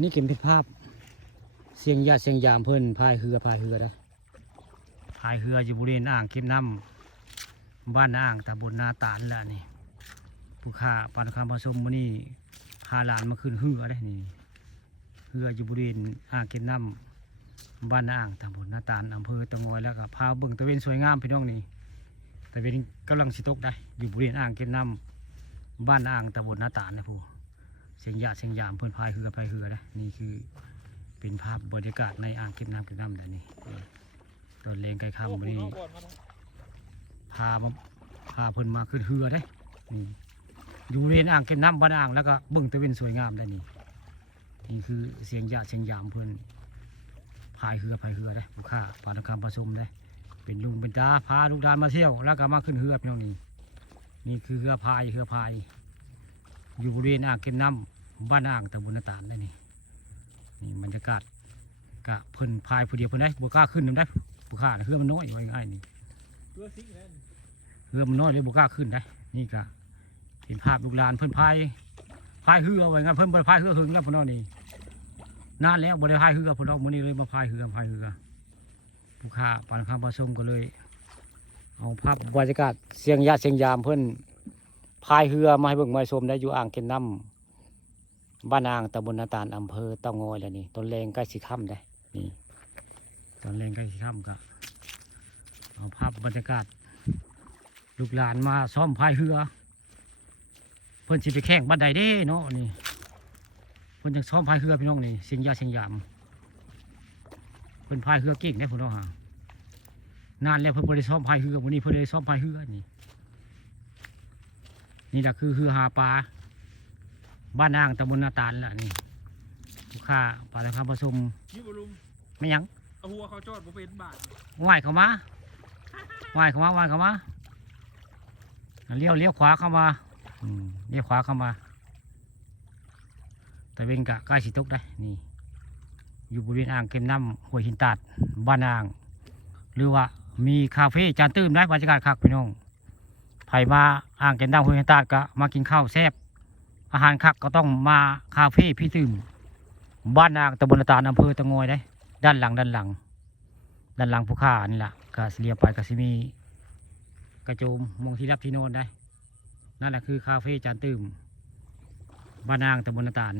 นี่เก็บเป็นภาพเสียงญาติเสียงยามเพิ่นพายเรือนะพายเรืออยู่บริเวณอ่างเก็บน้ำบ้านอ่างตำบลนาตาลละนี่ผู้ข้าปานคำผสมมื้อนี้พาหลานมาขึ้นเรือได้นี่เรืออยู่บริเวณอ่างเก็บน้ำบ้านอ่างตำบลนาตาลอำเภอตะงอยแล้วก็พาเบิ่งตะเวนสวยงามพี่น้องนี่ตะเวนกำลังสิตกได้อยู่บริเวณอ่างเก็บน้ำบ้านอ่างตำบลนาตาลนะผู้เสียงญาติเสียงยามเพิ่นพายเรือนะนี่คือเป็นภาพบรรยากาศในอ่างเก็บน้ำแต่นี่ตอนเลงไก่ข้ามวันนี้พาเพิ่นมาขึ้นเรือได้นี่อยู่เรียนอ่างเก็บน้ำบ้านอ่างแล้วก็เบิ่งตะเวนสวยงามได้นี่นี่คือเสียงญาติเสียงยามเพิ่นพายเรือได้ผู้ข้าปานคำผสมได้เป็นลุงเป็นตาพาลูกดานมาเที่ยวแล้วก็มาขึ้นเรือพี่น้องนี่คือเรือพายอยู่บริเวณอ่างเก็บน้ำบ้านอ่างตำบลนาตาลได้นี่บรรยากาศกะเพิ่นพายผู้เดียวเพิ่นได้บัวกล้าขึ้นนำได้ผู้ข้าเรือมันน้อยง่ายๆนี่เรือมันน้อยเลยบัวกล้าขึ้นได้นี่กะเห็นภาพลูกหลานเพิ่นพายเรือไว้งั้นเพิ่นบ่ได้พายเรือหึงแล้วพุ่นนี่นานแล้วบ่ได้พายเรือพุ่นมื้อนี้เลยมาพายเรือผู้ข้าปานคำผสมก็เลยเอาภาพบรรยากาศเสียงญาติเสียงยามเพิ่นพายเรือมาให้เบิ่งมาชมได้อยู่อ่างเก็บน้ำบ้านอ่างตำบลนาตาลอำเภอเตางอยแล้วนี่ต้นแรงใกล้สิค่ำได้นี่ต้นแรงใกล้สิค่ำก็เอาภาพบรรยากาศลูกหลานมาซ้อมพายเรือเพิ่นสิไปแข่งบันไดเด้เนาะนี่เพิ่นจะซ้อมพายเรือพี่น้องนี่เสียงยาเสียงยามเพิ่นพายเรือเก่งได้พี่น้องฮะนานแล้วเพิ่นบ่ได้ซ้อมพายเรือวันนี้เพิ่นได้ซ้อมพายเรือนี่แหละคือเรือหาปลาบ้านอ่างตำบลนาตาลล่ะนี่ลูกค้าปลาตะคำผสมนี่บลุงไม่ยังเอาหัวเขาจอดบ่เป็นบาทว่ายเข้ามาเลี้ยวขวาเข้ามาเลี้ยวขวาเข้ามาแต่เป็นกะใกล้สิตกได้นี่อยู่บริเวณอ่างเก็บน้ำห้วยหินตาดบ้านอ่างหรือว่ามีคาเฟ่จานตื้มได้บรรยากาศคักพี่น้องไผมาอ่างเก็บน้ำห้วยหินตาดก็มากินข้าวแซ่บอาหารคักก็ต้องมาคาเฟ่พี่ตื้มบ้านอ่างตำบลนาตาลอำเภอตะงอยได้ด้านหลังภูเขานี่แหละก็เลี้ยวไปก็สิมีกระโจมมองที่รับที่โน่นได้นั่นแหละคือคาเฟ่จานตื้มบ้านอ่างตำบลนาตาล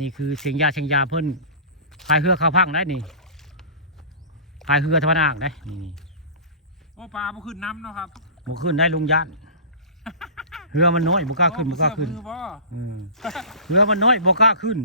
นี่คือเสียงยาเพิ่นพายเรือเข้าพังได้นี่พายเรือทวารอ่างได้นี่โอ้ปลาบ่ขึ้นน้ำเนาะครับบ่ขึ้นได้ลงย่านเรือมันน้อยบ่กล้าขึ้นเรือมันน้อยบ่กล้าขึ้น